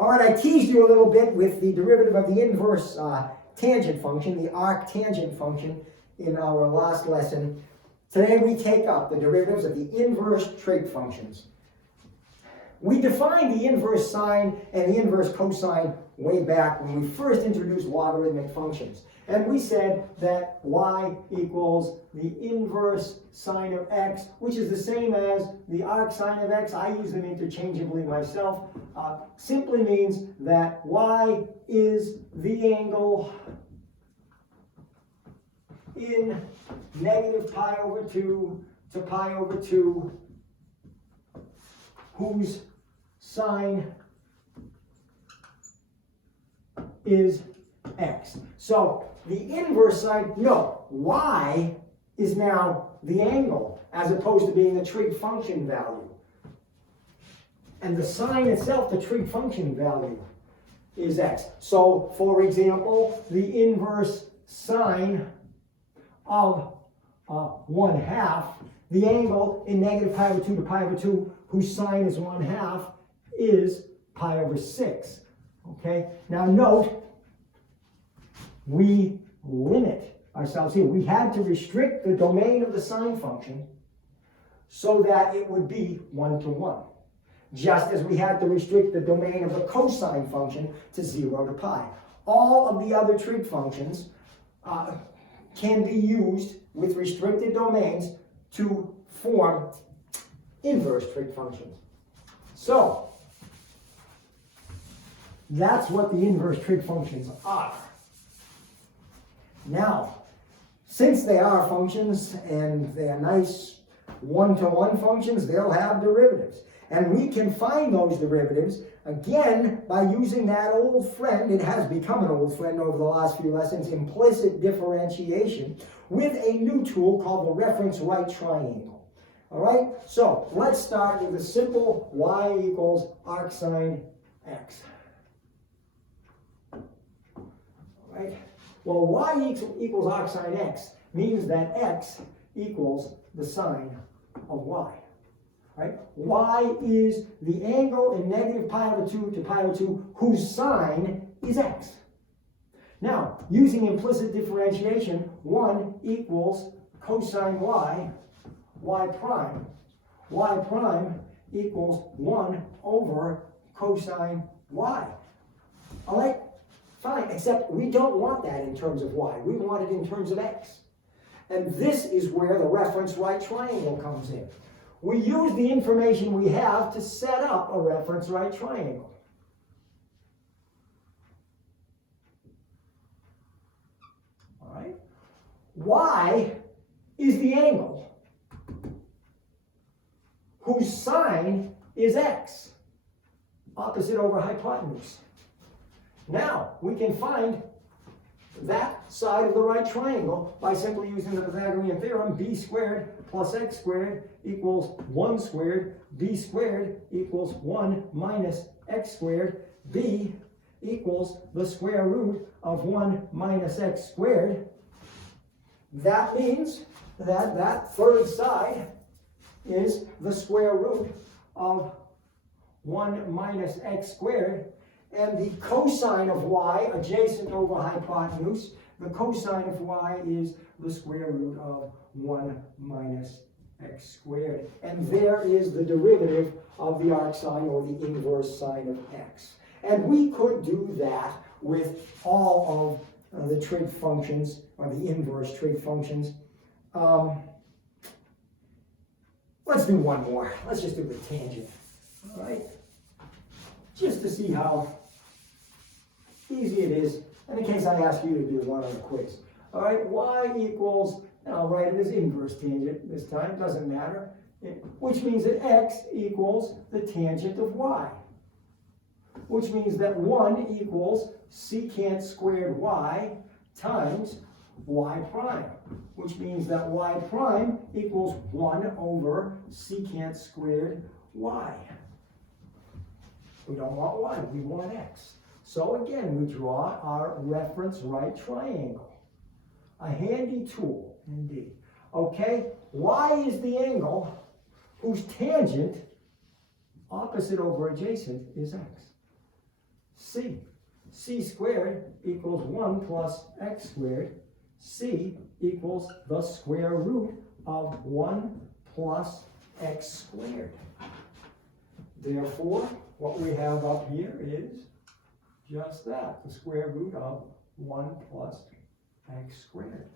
All right, I teased you a little bit with the derivative of the inverse tangent function, the arctangent function, in our last lesson. Today we take up the derivatives of the inverse trig functions. We defined the inverse sine and the inverse cosine way back when we first introduced logarithmic functions. And we said that y equals the inverse sine of x, which is the same as the arc sine of x. I use them interchangeably myself. Simply means that y is the angle in negative pi over 2 to pi over 2 whose sine is x. So the inverse side, no, y is now the angle as opposed to being the trig function value. And the sine itself, the trig function value, is x. So, for example, the inverse sine of 1/2, the angle in negative pi over 2 to pi over 2, whose sine is 1/2, is pi over 6. Okay? Now note, we limit ourselves here. We had to restrict the domain of the sine function so that it would be 1-to-1. Just as we had to restrict the domain of the cosine function to 0 to pi. All of the other trig functions can be used with restricted domains to form inverse trig functions. So, that's what the inverse trig functions are. Now, since they are functions and they are nice 1-to-1 functions, they'll have derivatives. And we can find those derivatives, again, by using that old friend, it has become an old friend over the last few lessons, implicit differentiation, with a new tool called the reference right triangle. All right? So, let's start with a simple y equals arc sine x. All right? Well, y equals arc sine x means that x equals the sine of y. Right? Y is the angle in negative pi over 2 to pi over 2 whose sine is x. Now, using implicit differentiation, 1 equals cosine y, y prime. Y prime equals 1 over cosine y. All right? Fine, except we don't want that in terms of y. We want it in terms of x. And this is where the reference right triangle comes in. We use the information we have to set up a reference right triangle. All right? Y is the angle whose sine is x, opposite over hypotenuse. Now, we can find that side of the right triangle by simply using the Pythagorean theorem, b squared plus x squared equals 1 squared, b squared equals 1 minus x squared, b equals the square root of 1 minus x squared. That means that that third side is the square root of 1 minus x squared. And the cosine of y, adjacent over hypotenuse, the cosine of y is the square root of 1 minus x squared. And there is the derivative of the arcsine or the inverse sine of x. And we could do that with all of the trig functions, or the inverse trig functions. Let's do one more. Let's just do the tangent. All right? Just to see how easy it is, and in case I ask you to do one on the quiz. All right, y equals, and I'll write it as inverse tangent this time, doesn't matter, which means that x equals the tangent of y, which means that 1 equals secant squared y times y prime, which means that y prime equals 1 over secant squared y. We don't want y, we want x. So again, we draw our reference right triangle. A handy tool, indeed. Okay, y is the angle whose tangent, opposite over adjacent, is x. c. C squared equals 1 plus x squared. C equals the square root of 1 plus x squared. Therefore, what we have up here is just that, the square root of 1 plus x squared.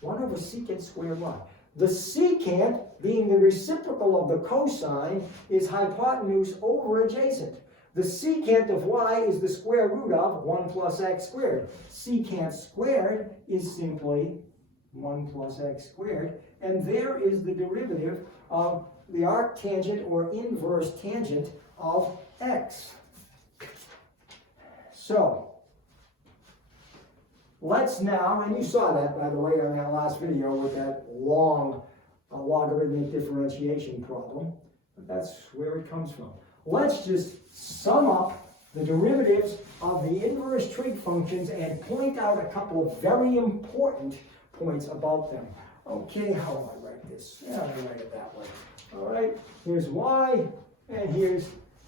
1 over secant squared y. The secant, being the reciprocal of the cosine, is hypotenuse over adjacent. The secant of y is the square root of 1 plus x squared. Secant squared is simply 1 plus x squared. And there is the derivative of the arctangent or inverse tangent of x. So, let's now, and you saw that, by the way, in that last video with that long logarithmic differentiation problem. But that's where it comes from. Let's just sum up the derivatives of the inverse trig functions and point out a couple of very important points about them. Okay, how do I write this? Yeah, I write it that way. All right, here's y, and here's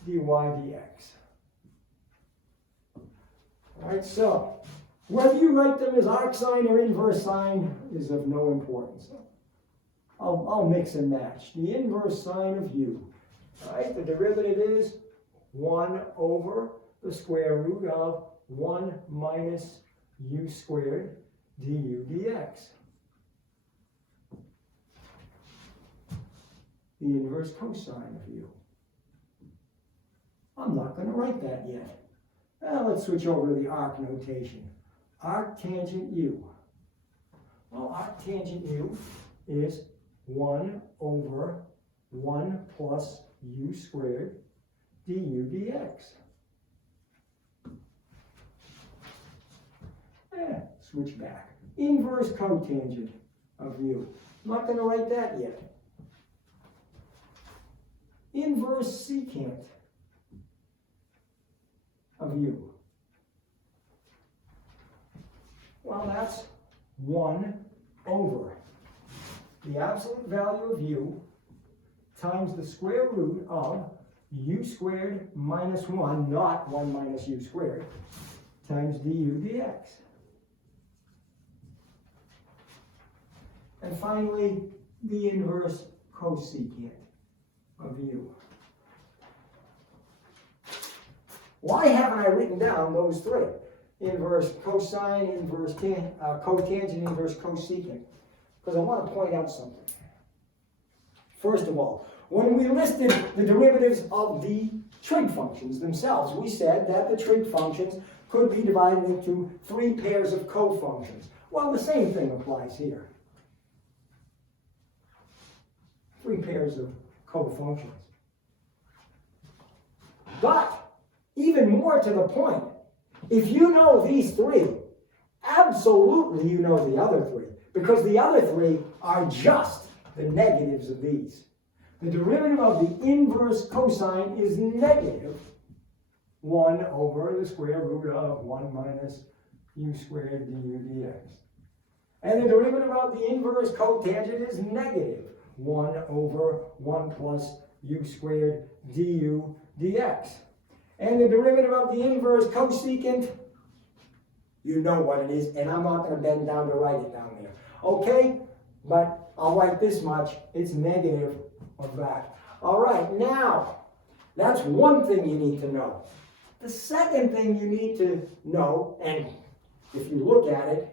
dy dx. All right, so whether you write them as arc sine or inverse sine is of no importance. I'll mix and match. The inverse sine of u. All right, the derivative is 1 over the square root of 1 minus u squared du dx. The inverse cosine of u. I'm not going to write that yet. Now let's switch over to the arc notation. Arctangent u. Well, arctangent u is 1 over 1 plus u squared du dx. Switch back. Inverse cotangent of u. I'm not going to write that yet. Inverse secant of u. Well, that's 1 over the absolute value of u times the square root of u squared minus 1, not 1 minus u squared, times du dx. And finally, the inverse cosecant of u. Why haven't I written down those three? Inverse cosine, inverse cotangent, inverse cosecant. Because I want to point out something. First of all, when we listed the derivatives of the trig functions themselves, we said that the trig functions could be divided into 3 pairs of cofunctions. Well, the same thing applies here. 3 pairs of cofunctions. But, even more to the point, if you know these 3, absolutely you know the other 3, because the other 3 are just the negatives of these. The derivative of the inverse cosine is negative 1 over the square root of 1 minus u squared du dx. And the derivative of the inverse cotangent is negative 1 over 1 plus u squared du dx. And the derivative of the inverse cosecant, you know what it is, and I'm not going to bend down to write it down there. Okay? But I'll write this much. It's negative of that. All right, now, that's one thing you need to know. The second thing you need to know, and if you look at it,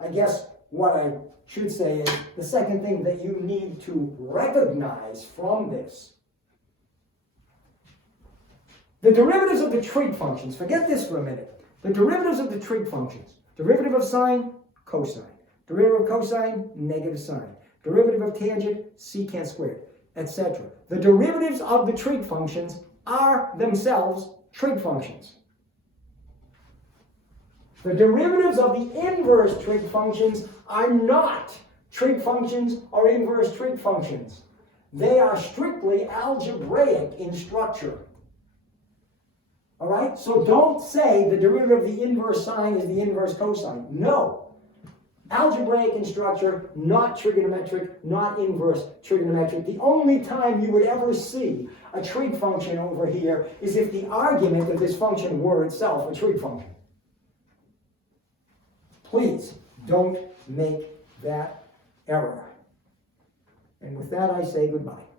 I guess what I should say is the second thing that you need to recognize from this. The derivatives of the trig functions, forget this for a minute. The derivatives of the trig functions, derivative of sine, cosine. Derivative of cosine, negative sine. Derivative of tangent, secant squared, etc. The derivatives of the trig functions are themselves trig functions. The derivatives of the inverse trig functions are not trig functions or inverse trig functions. They are strictly algebraic in structure. All right? So don't say the derivative of the inverse sine is the inverse cosine. No. algebraic in structure, not trigonometric, not inverse trigonometric. The only time you would ever see a trig function over here is if the argument of this function were itself a trig function. Please don't make that error. And with that, I say goodbye.